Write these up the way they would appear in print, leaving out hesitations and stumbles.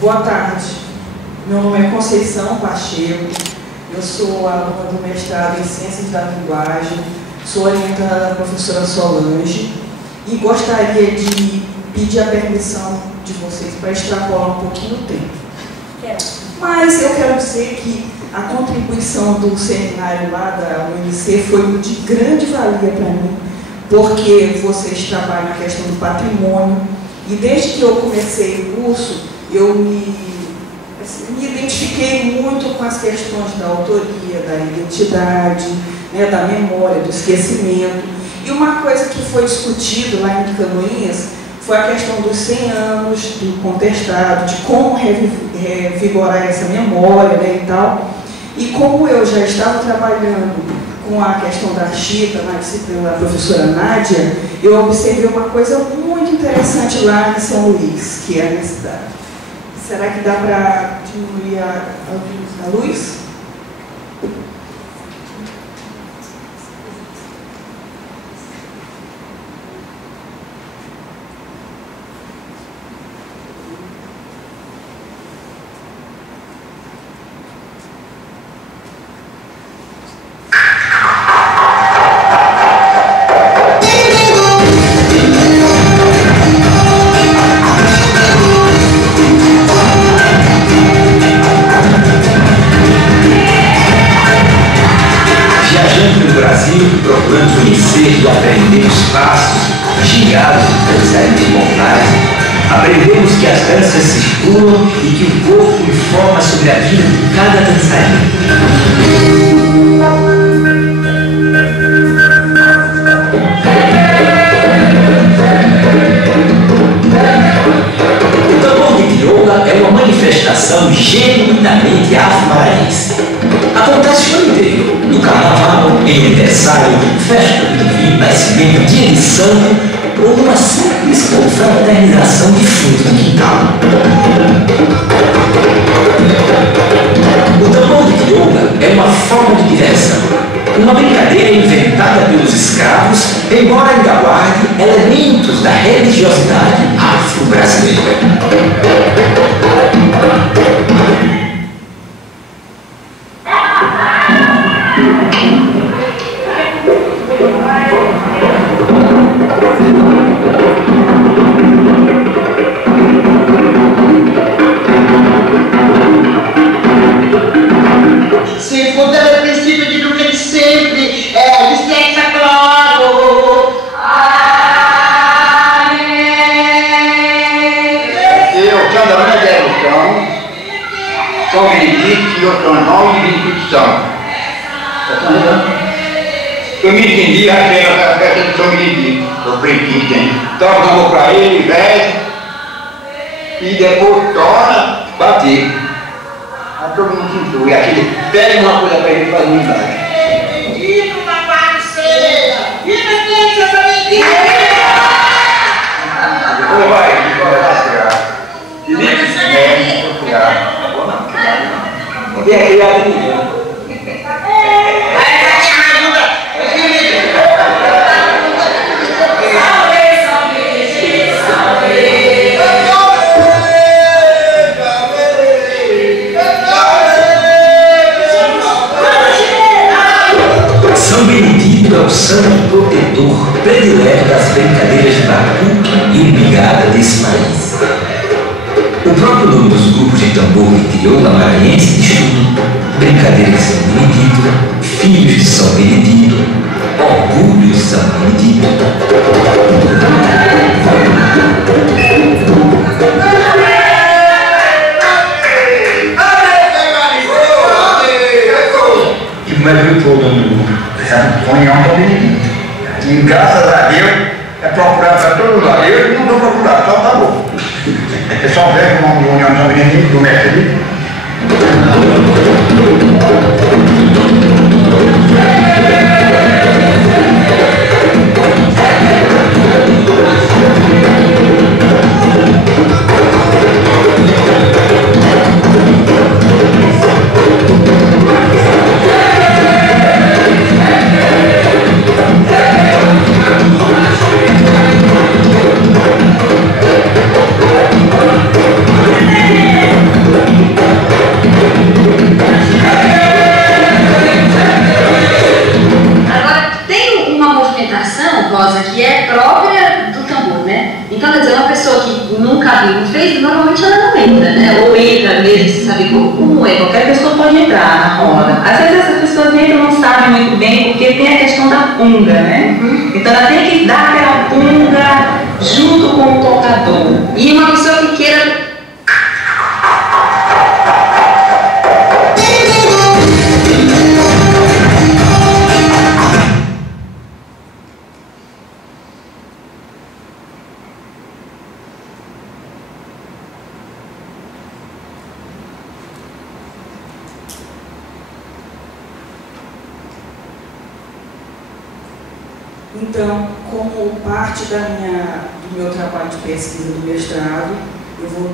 Boa tarde. Meu nome é Conceição Pacheco. Eu sou aluna do mestrado em Ciências da Linguagem. Sou orientada da professora Solange. E gostaria de pedir a permissão de vocês para extrapolar um pouquinho o tempo. Mas eu quero dizer que a contribuição do seminário lá da UNC foi de grande valia para mim, porque vocês trabalham a questão do patrimônio, e desde que eu comecei o curso, eu me identifiquei muito com as questões da autoria, da identidade, né, da memória, do esquecimento. E uma coisa que foi discutido lá em Canoinhas foi a questão dos 100 anos do contestado, de como revigorar essa memória, né, e tal. E como eu já estava trabalhando com a questão da Chita, na disciplina da professora Nádia, eu observei uma coisa muito interessante lá em São Luís, que é a minha cidade. Será que dá para diminuir a luz? Procurando conhecer e aprender os passos, gingados de dançarinos mortais, aprendemos que as danças circulam e que o corpo informa sobre a vida de cada dançarino. O tambor de crioula é uma manifestação genuinamente afro-maranhense. Acontece no interior, no carnaval, em aniversário, festa do divino nascimento, dia de santo ou numa simples confraternização de fundo no quintal. O tambor de crioula é uma forma de diversão, uma brincadeira inventada pelos escravos, embora ainda guarde elementos da religiosidade afro-brasileira. São Benedito e Otonal e Benedito São. Eu me entendi aquela festa de São Benedito, o pretinho tem. Então vamos para ele, velho, e depois torna bater. Aí todo mundo se entrou, e aquele pega uma coisa para ele fazer embaixo. Benedito, papai seja! Viva quem São Benedito! Depois vai chegar. Felipe, vou criar. Não tem criado ninguém. São Benedito é o santo protetor predileto das brincadeiras de batuque e umbigada desse país. O próprio nome dos grupos de tambor de crioula maranhense diz tudo: brincadeira de São Benedito, filhos de São Benedito, orgulho de São Benedito. Mas eu estou dando reunião para o Benedito. E graças a Deus é procurado para todo lado. Eu não estou procurado, só tá bom. É só ver uma reunião para o Benedito, do mestre. normalmente ela não entra, né? Ou entra mesmo sem saber como é, qualquer pessoa pode entrar na roda. Às vezes essas pessoas entram e não sabem muito bem, porque tem a questão da punga, né? Então ela tem que dar aquela punga junto com o tocador. E uma pessoa que queira... Então, como parte do meu trabalho de pesquisa do mestrado, eu vou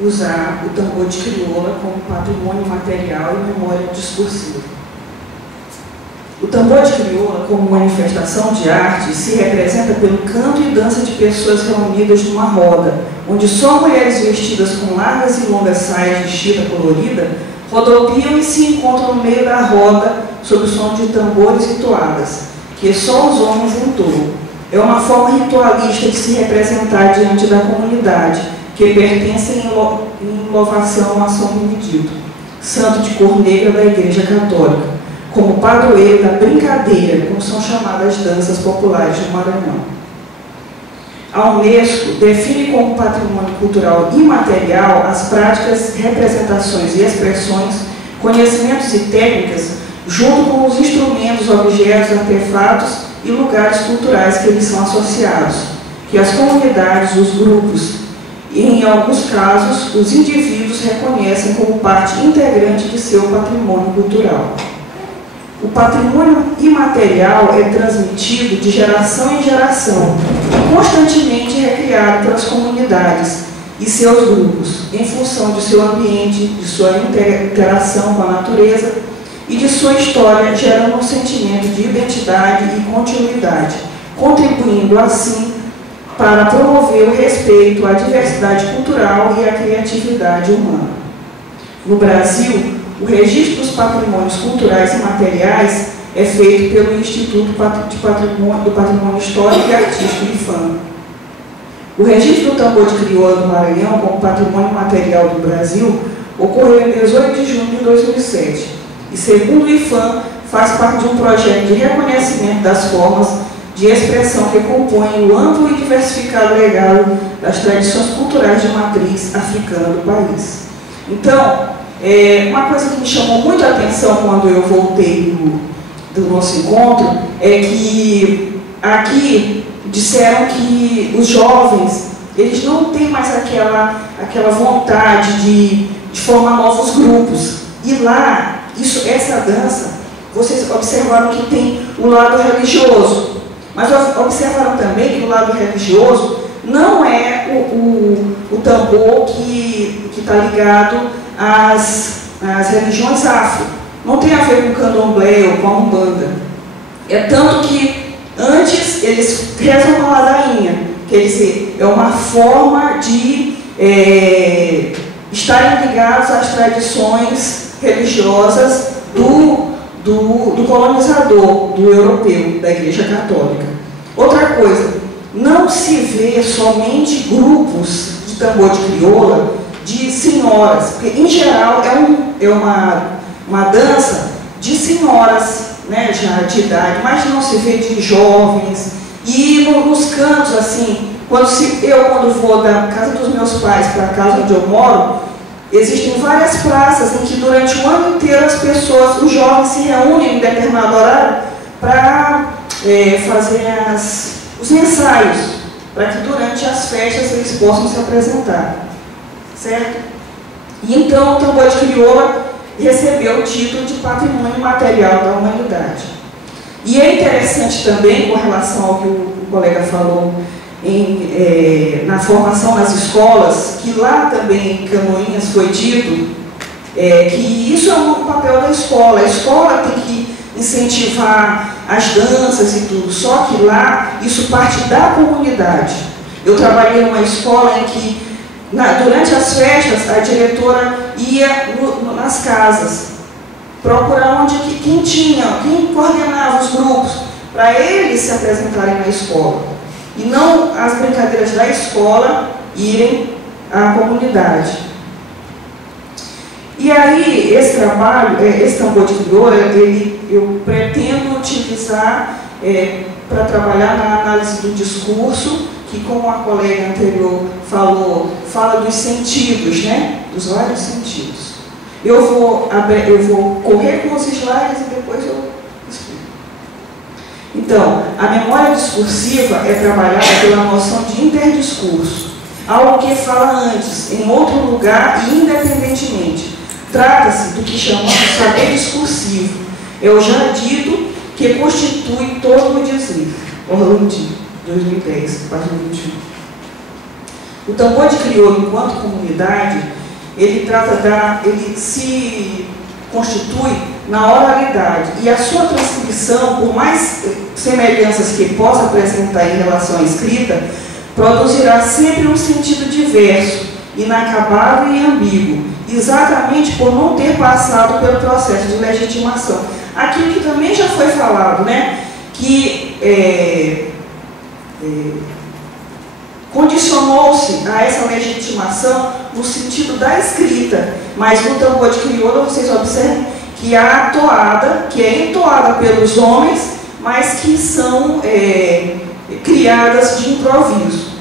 usar o tambor de crioula como patrimônio material e memória discursiva. O tambor de crioula, como manifestação de arte, se representa pelo canto e dança de pessoas reunidas numa roda, onde só mulheres vestidas com largas e longas saias de chita colorida rodopiam e se encontram no meio da roda sob o som de tambores e toadas, que só os homens entoam. É uma forma ritualista de se representar diante da comunidade, que pertence em louvação a São Benedito, santo de cor negra da Igreja Católica, como padroeiro da brincadeira, como são chamadas danças populares do Maranhão. A Unesco define como patrimônio cultural imaterial as práticas, representações e expressões, conhecimentos e técnicas, junto com os instrumentos, objetos, artefatos e lugares culturais que eles são associados, que as comunidades, os grupos e, em alguns casos, os indivíduos reconhecem como parte integrante de seu patrimônio cultural. O patrimônio imaterial é transmitido de geração em geração e constantemente recriado pelas comunidades e seus grupos, em função de seu ambiente, de sua interação com a natureza e de sua história, gerando um sentimento de identidade e continuidade, contribuindo assim para promover o respeito à diversidade cultural e à criatividade humana. No Brasil, o registro dos patrimônios culturais e materiais é feito pelo Instituto do Patrimônio Histórico e Artístico, IPHAN. O registro do tambor de crioula do Maranhão como patrimônio material do Brasil ocorreu em 18 de junho de 2007 e, segundo o IPHAN, faz parte de um projeto de reconhecimento das formas de expressão que compõem o amplo e diversificado legado das tradições culturais de matriz africana do país. Então, uma coisa que me chamou muito a atenção quando eu voltei do nosso encontro é que aqui disseram que os jovens, eles não têm mais aquela vontade de formar novos grupos. E lá, essa dança, vocês observaram que tem o lado religioso, mas observaram também que o lado religioso não é o tambor que está ligado às religiões afro. Não tem a ver com o candomblé ou com a umbanda. É tanto que antes eles rezam uma ladainha, quer dizer, é uma forma de estarem ligados às tradições religiosas do colonizador, do europeu, da Igreja Católica. Outra coisa, não se vê somente grupos de tambor de crioula de senhoras, porque em geral é uma dança de senhoras, né, já de idade, mas não se vê de jovens. E nos cantos, assim, quando vou da casa dos meus pais para a casa onde eu moro, existem várias praças em que durante o ano inteiro as pessoas, os jovens se reúnem em determinado horário para fazer os ensaios, para que durante as festas eles possam se apresentar. Certo? E então o tambor de crioula recebeu o título de Patrimônio Material da Humanidade. E é interessante também, com relação ao que o colega falou, na formação nas escolas, que lá também em Canoinhas foi dito que isso é um papel da escola. A escola tem que incentivar as danças e tudo, só que lá isso parte da comunidade. Eu trabalhei numa escola em que durante as festas, a diretora ia nas casas procurar quem coordenava os grupos, para eles se apresentarem na escola. E não as brincadeiras da escola irem à comunidade. E aí, esse trabalho, esse tambor de crioula, eu pretendo utilizar para trabalhar na análise do discurso, que, como a colega anterior falou, fala dos sentidos, né? Dos vários sentidos. Eu vou correr com os slides e depois eu explico. Então, a memória discursiva é trabalhada pela noção de interdiscurso, algo que fala antes, em outro lugar e independentemente. Trata-se do que chamamos de saber discursivo. É o já dito que constitui todo o dizer. Orlandi, 2010, página 21. O tambor de crioula enquanto comunidade, ele se constitui na oralidade, e a sua transcrição, por mais semelhanças que possa apresentar em relação à escrita, produzirá sempre um sentido diverso, inacabado e ambíguo, exatamente por não ter passado pelo processo de legitimação. Aquilo que também já foi falado, né, que condicionou-se a essa legitimação no sentido da escrita, mas no tambor de crioula, vocês observem que há a toada, que é entoada pelos homens, mas que são criadas de improviso.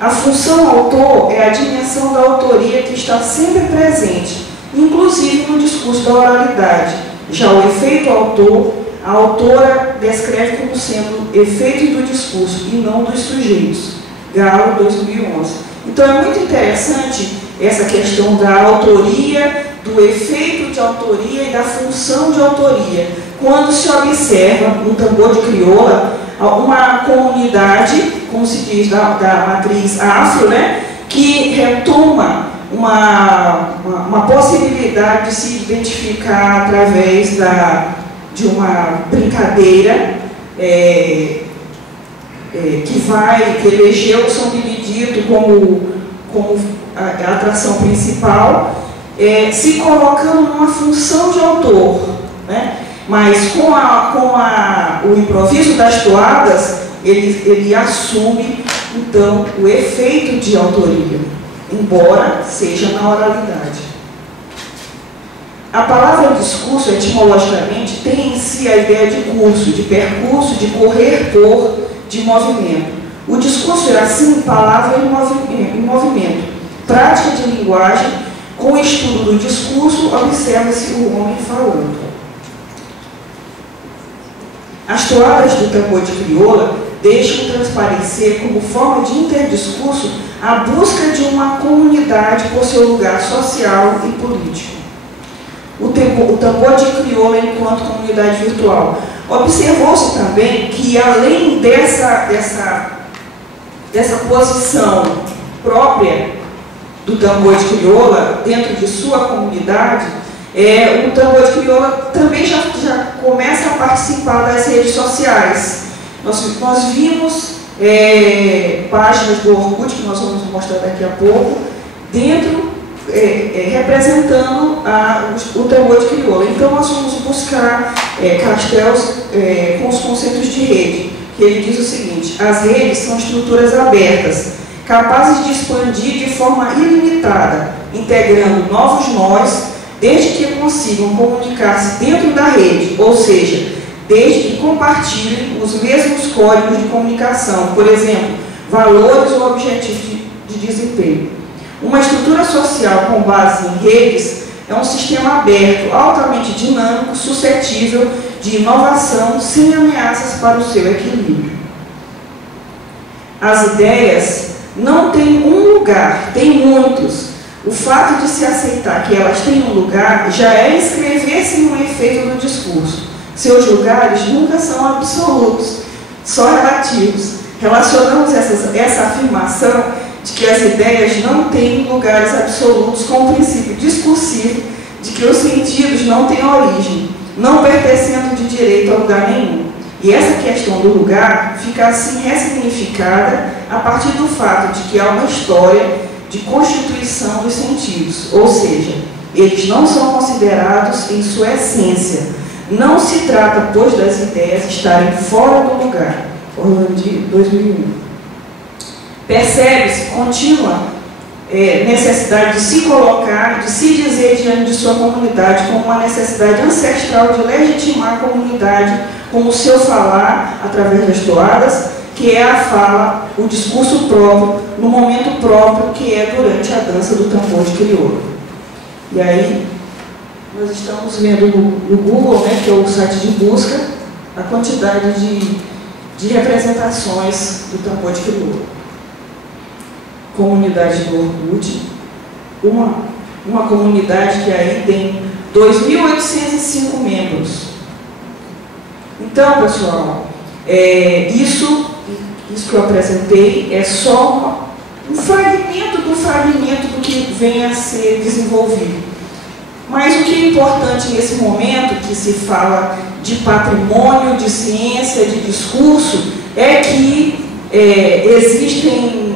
A função autor é a dimensão da autoria que está sempre presente, inclusive no discurso da oralidade. Já o efeito autor, a autora descreve como sendo efeito do discurso e não dos sujeitos. Galo, 2011. Então é muito interessante essa questão da autoria, do efeito de autoria e da função de autoria. Quando se observa no tambor de crioula uma comunidade, como se diz, da matriz afro, né, que retoma uma possibilidade de se identificar através de uma brincadeira que elegeu o São Benedito como a atração principal, se colocando numa função de autor, né? Mas com o improviso das toadas, ele assume, então, o efeito de autoria, embora seja na oralidade. A palavra discurso, etimologicamente, tem em si a ideia de curso, de percurso, de correr por, de movimento. O discurso é, assim, palavra em movimento. Prática de linguagem, com o estudo do discurso, observa-se o homem falando. As toadas do tambor de crioula deixam transparecer, como forma de interdiscurso, a busca de uma comunidade por seu lugar social e político. O tambor de crioula enquanto comunidade virtual. Observou-se também que, além dessa posição própria do tambor de crioula dentro de sua comunidade, o tambor de crioula também já começa a participar das redes sociais. Nós vimos páginas do Orkut, que nós vamos mostrar daqui a pouco, representando o tambor de crioula. Então, nós vamos buscar Castells com os conceitos de rede, que ele diz o seguinte: as redes são estruturas abertas, capazes de expandir de forma ilimitada, integrando novos nós, desde que consigam comunicar-se dentro da rede, ou seja, desde que compartilhem os mesmos códigos de comunicação, por exemplo, valores ou objetivos de desempenho. Uma estrutura social com base em redes é um sistema aberto, altamente dinâmico, suscetível de inovação, sem ameaças para o seu equilíbrio. As ideias não têm um lugar, têm muitos. O fato de se aceitar que elas têm um lugar já é inscrever-se no efeito do discurso. Seus lugares nunca são absolutos, só relativos. Relacionamos essa afirmação de que as ideias não têm lugares absolutos com o princípio discursivo de que os sentidos não têm origem, não pertencendo de direito a lugar nenhum. E essa questão do lugar fica assim ressignificada a partir do fato de que há uma história de constituição dos sentidos, ou seja, eles não são considerados em sua essência. Não se trata, pois, das ideias estarem fora do lugar. Orlandi, 2001. percebe-se contínua necessidade de se colocar, de se dizer diante de sua comunidade como uma necessidade ancestral de legitimar a comunidade com o seu falar através das toadas, que é a fala, o discurso próprio, no momento próprio, que é durante a dança do tambor de crioulo. E aí, nós estamos vendo no Google, né, que é o site de busca, a quantidade de representações do tambor de crioulo. Comunidade do Orkut, uma comunidade que aí tem 2.805 membros. Então, pessoal, isso que eu apresentei é só um fragmento do que vem a ser desenvolvido. Mas o que é importante nesse momento, que se fala de patrimônio, de ciência, de discurso, é que existem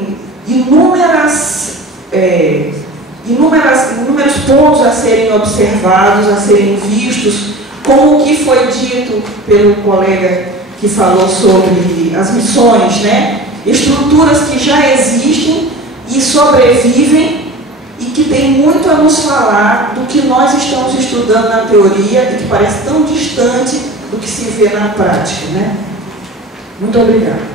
inúmeros pontos a serem observados, a serem vistos, como o que foi dito pelo colega que falou sobre as missões, né? Estruturas que já existem e sobrevivem e que têm muito a nos falar do que nós estamos estudando na teoria e que parece tão distante do que se vê na prática, né? Muito obrigada.